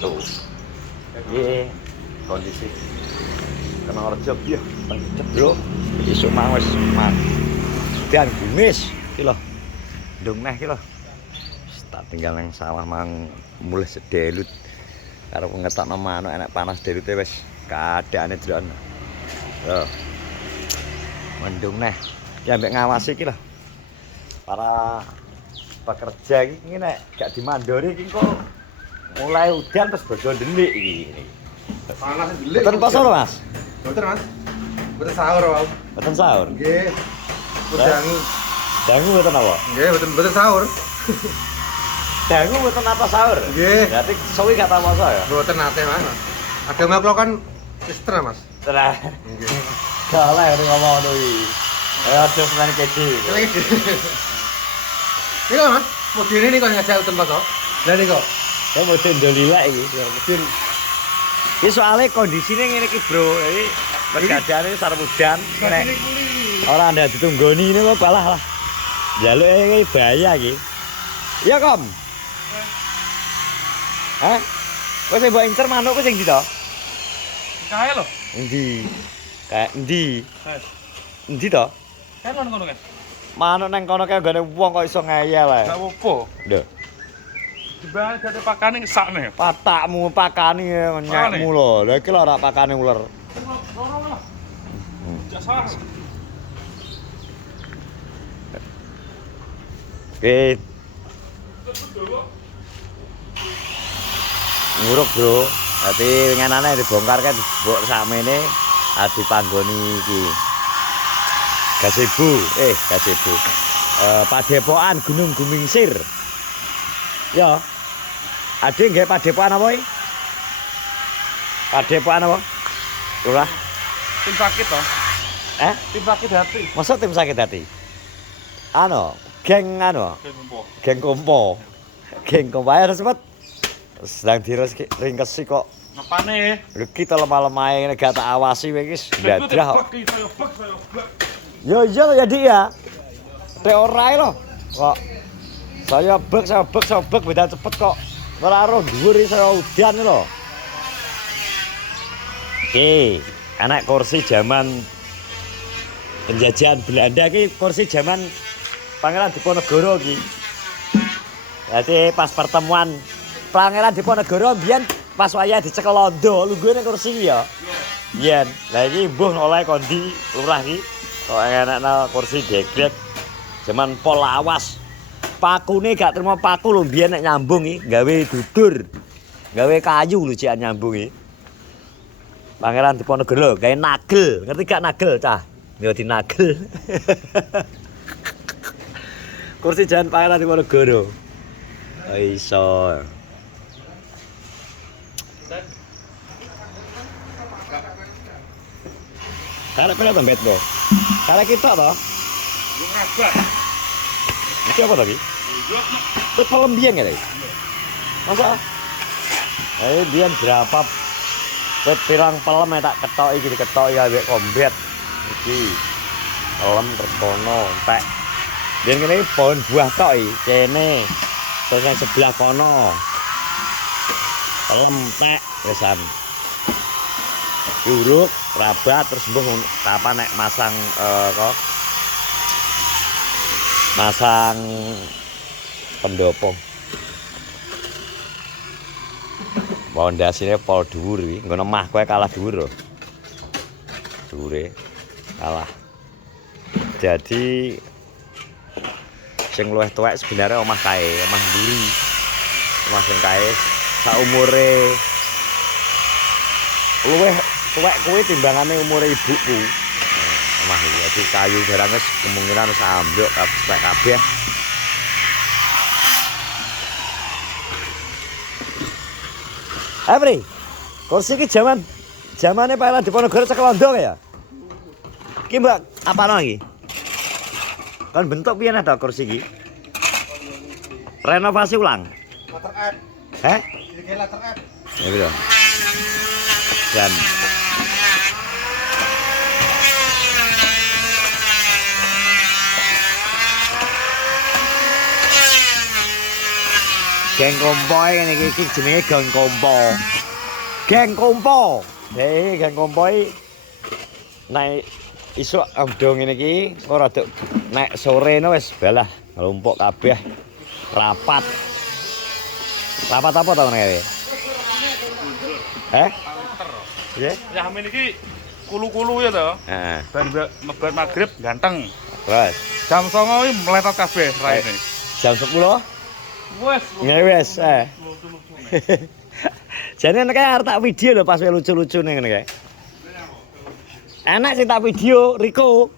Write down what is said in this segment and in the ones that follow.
tuh. Iya, kondisi kena rejo ya, pengen bro. Isuk mang wis mang. Sudan gumis iki lho. Ndung neh iki lho. Tak tinggal nang sawah mang mulih sedelut. Karo ngetokno manuk enek panas delute wis kaadane jrono. Yo. Mendung neh. Ya mbek ngawasi iki lho. Para pekerja iki nek gak dimandori iki kok mulai udan terus bodo ndelik iki. Panas ndelik. Mboten poso lho, Mas. Mboten, Mas. Mboten sahur, Pak. Mboten sahur. Nggih. Dangu. Dangu mboten apa? Nggih, mboten sahur. Dangu mboten apa sahur? Nggih. Berarti suwi gak tau poso ya? Mboten nate, Mas. Agama kula kan Kristen, Mas. Tenan. Nggih. Kalah ya ngomong ngono iki. Ayo aja sampeyan kedi. Ini kok, Mas. Modene ini kok ngajak uten poso. Lah niku. Ya mesti ndolilek iki. Ya, mungkin Iki soalnya kondisinya ngene iki, Bro. Iki keadaane sarep udan nek ora ndak ditunggoni ini kok balah lah. Njaluk iki bahaya iki. Iya, Kom. Hah? Wes mbok incer manuk ku sing ndi to? Kae lho. Endi? Kayak endi? Kae. Endi to? Kae nang kono kan. Manuk nang kono kae gane wong kok iso ngeyel ae. Gak apa-apa. Lho, Dibahas dadi pakane ngesakne. patakmu pakani nyekmu lho. Lah iki lho ora pakane uler. Loro lah. Jak salah. Oke, nguruk, Bro. Dadi winginane dibongkar kan mbok sakmene dipanggoni iki. Gazebo, gazebo. Padepokan Gunung Gumingsir. Ya. Ade nggih padepokan apa iki? Padepokan apa? Lurah. Tim sakit toh. Tim sakit hati. Masa tim sakit hati? Geng geng kompo. Geng kompo ae resepet. Sedang diringkesi kok. Ngapane? Lho kita lemah-lemahe ngene gak tak awasi kowe iki dadrah kok. Saya bak. Yo iya ya Dik ya. Tek ora ae lho. Kok saya bek beda cepet kok. Ora ro dhuwur iki saya udan lho. Oke, anak kursi zaman penjajahan Belanda iki kursi zaman Pangeran Diponegoro iki. Jadi pas pertemuan Pangeran Diponegoro mbiyen pas wayah dicekel londo, lungguhe ning kursi ya. Yen, lah iki mbuh oleh kondi lurah iki kok enakna kursi degrek. Zaman pol lawas. Pakune gak terima paku lho mbiyen nek nyambung iki, gawe dudur. Gawe kayu lho cikan nyambung iki. Pangeran Diponegoro gawe nagel, ngerti gak nagel cah? Ya dinagel. Kursi jalan Pangeran Diponegoro. Iso. Karek pira tembet to? Karek kita to? Iki apa tadi? Itu pelembian ya tadi? Masa? Biar berapa? Pirang pelem tak ketok iki diketok ya mbek kombet. Iki. Pelem terus kono entek. Biyen kene pohon buah tok iki, kene. Terus yang sebelah kono. Pelem tek wisan. Uruk, rabat terus mbuh kapan nek masang masang pendopo. Pondasine pol dhuwur iki, nggono mah kowe kalah dhuwur lho. Dhuwure kalah. Jadi sing luwih tuwek sebenarnya omah kae, omah mburi. Omah sing kae saumure luwih tuwek kuwi timbangane umure ibuku. Omah iki dadi kayu barang wis kemungkinan wis ambruk kabeh. Apri, kursi iki zamane Pangeran Diponegoro Cekelondo ya. Ki mbak apano iki? Kan bentuk piye ta kursi iki? Renovasi ulang. Letter F. Heh? Iki letter F. Ya piro? Dan Geng kompo ngene iki jenenge geng kompo. Geng kompo. Geng kompo iki nek isuk amdo ngene iki ora duk nek sore no wis balah nglumpuk kabeh rapat. Rapat apa to ngene? Iya. Ya amin iki kulu-kulu ya to. Heeh. Ben mebar magrib ganteng. Terus Jam 09.00 iki meletot kabeh raine. jam 10 Wes. ngewes Jane nek arep tak video lho pas lucu-lucu ning ngene kae. Enak sing tak video Riko.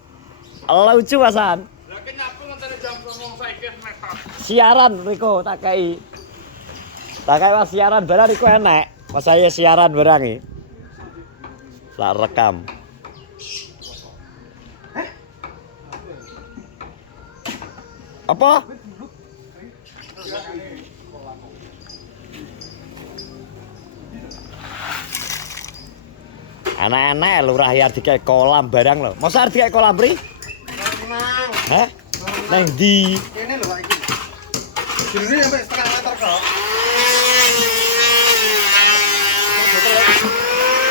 Lucu pasan. Lah ki nyapu ngenteni jam 09.00 saiki meletot. Siaran Riko tak kei. Tak kei pas siaran barang Riko enak. Pas saya siaran barang iki. Tak rekam. Apa? Anak-anak lurah ya dikai kolam barang lho. Masa arep dikai kolam pri? Hah? Nang ndi? Kene lho Pak iki. Jenenge sampai setengah meter kok.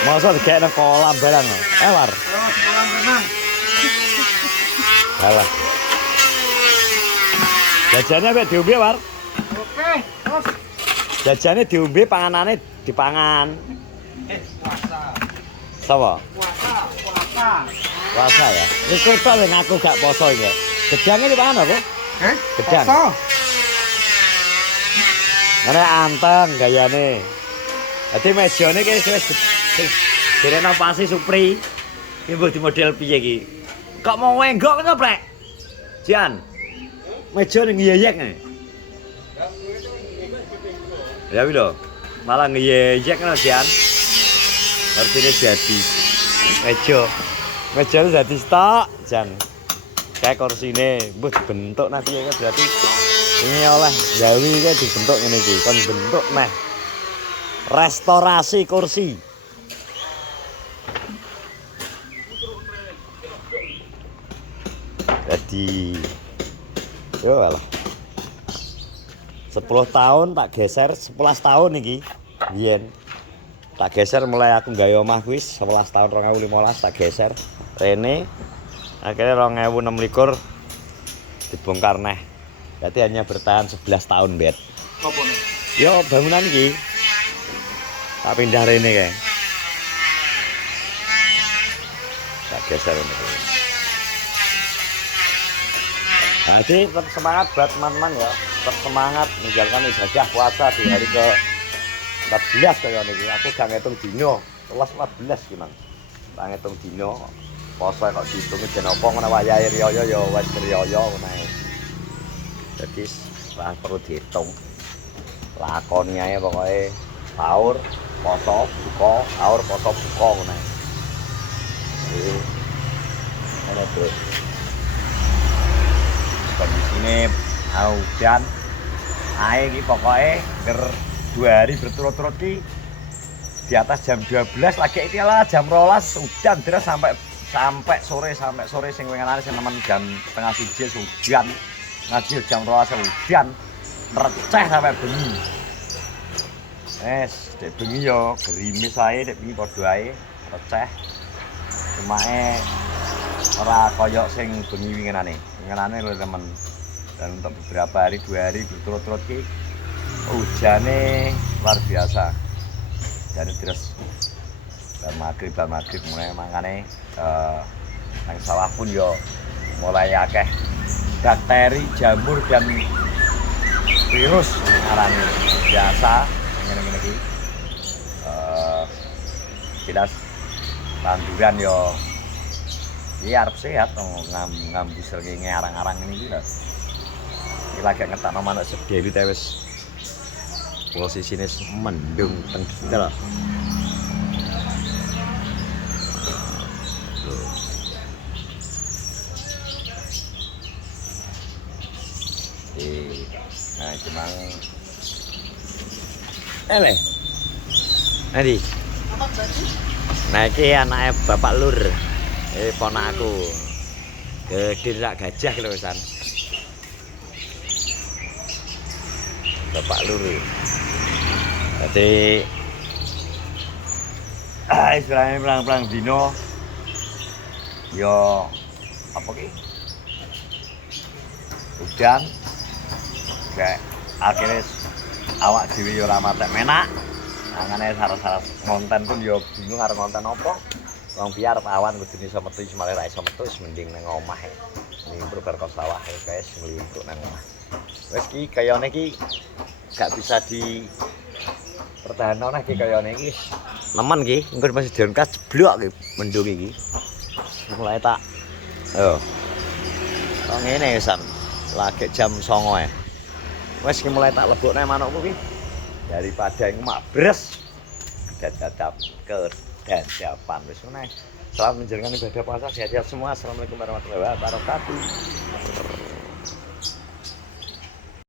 Masa dikai nang kolam barang lho. War. Terus kolam renang. Alah. Jajane mek diombe, War. Oke, terus Jajane diombe, panganane dipangan. puasa. Sapa? Puasa. Puasa ya. Iku tok sing ngaku gak poso iki. Gedange dipangan apa? Heh? Gedang. Poso. Ngene anteng gayane. Dadi mejane ki wis direnovasi Supri. Iki mbok di model piye iki? Kok mau wenggok ngono, Prek? Jan. Meja ning ngiyek nih. Ya wis lho. Malah ngiyek ngono, Jan. Artine jadi meja. Meja dadi stok, Jan. Kayak kursine mbuh dibentuk nanti ya berarti ini oleh gawi iki dibentuk ngene iki, kon bentuk meh. Restorasi kursi. Jadi yo alah. 10 tahun tak geser 11 tahun iki. Biyen tak geser mulai aku gawe omah wis 11 tahun 2015 tak geser. Rene akhirnya 2026 dibongkar neh. Berarti hanya bertahan 11 tahun, Bet. Apa nih? Yo bangunan iki tak pindah rene kae. Tak geser ini. Jadi tetap semangat buat teman-teman ya. Tetap semangat menjalankan ibadah puasa di hari ke 14 kaya niki. Aku gak ngitung dino, 14 ki, Mang. Tak ngitung dino. Poso kok dihitung jen apa ngono wayahe riyo ya wis riyo ngono ae. Jadi ora perlu dihitung. Lakoni ae pokoke sahur, poso, buka, sahur, poso, buka ngono ae. Iki ngono terus. Kondisine hujan. Ae iki pokoke 2 hari berturut-turut ki di atas jam 12 lagi iki lah jam 12 hujan terus sampai sore sing winginane sing nemen jam setengah 7 hujan. Ngaji jam 12 hujan receh sampai bengi. Dek bengi yo gerimis ae, dek bengi padha ae receh. Cumake ora koyok sing bengi winginane. Winginane lho temen. Dan untuk beberapa hari 2 hari berturut-turut ki hujannya luar biasa. Jadi terus bar maghrib mulai mangane nang sawah pun yo mulai akeh bakteri, jamur dan virus ngarani biasa ngene-ngene iki. Jelas tanduran yo iki arep sehat ngambu srengenge arang-arang ini iki lho. Iki lagi ngetakno manuk sedewi ta wis posisine mendung teng detail. Nah, cemang Adi. Nah, iki anake Bapak Lur. Ponakku. Gede rak gajah lho wisan. Bapak Luru. Jadi istilahnya perang-perang dino yo apa ki? Hujan kayak akhirnya awak dhewe yo ora matek menak. Angane saras-saras konten pun yo bingung arep konten apa. Wong biar awan kudune iso metu semale ra iso metu wis mending nang omah. Nglimpruk karo sawah guys, nglimpruk nang omah. Wis ki kayane ki gak bisa di pertahanan iki kayane iki. Nemen ki, engko masih diangkat jeblok ki mendung iki. Mulai tak yo. Kok ngene san. Lagi jam 09.00 ya. Wis ki mulai tak lebokne manukku ki. Daripada iku mak bres. Dadap ke dadapan wis ngene. Selamat menjalankan ibadah puasa sehat-sehat semua. Assalamualaikum warahmatullahi wabarakatuh.